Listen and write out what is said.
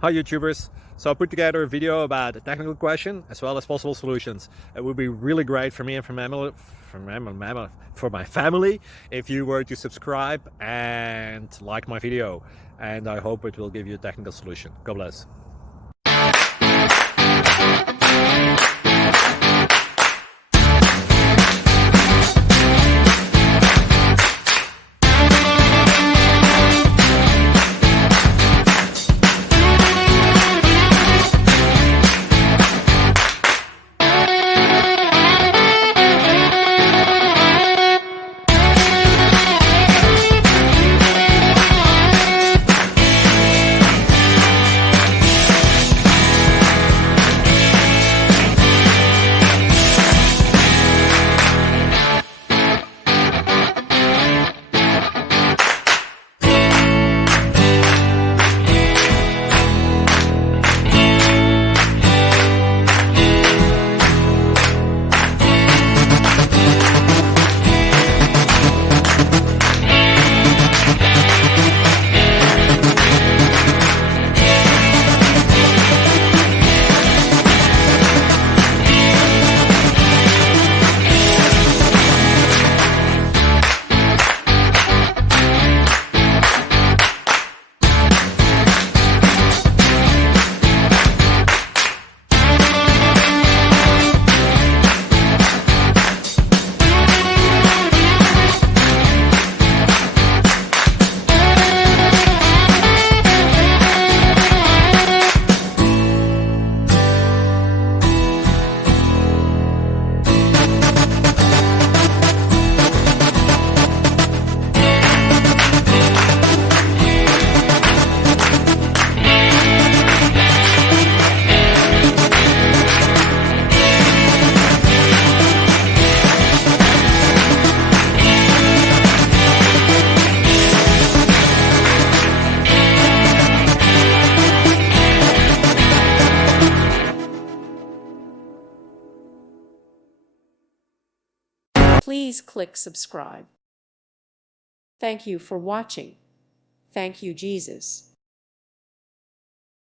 Hi YouTubers. So I put together a video about a technical question as well as possible solutions. It would be really great for me and for my family if you were to subscribe and like my video, and I hope it will give you a technical solution. God bless. Please click subscribe. Thank you for watching. Thank you, Jesus.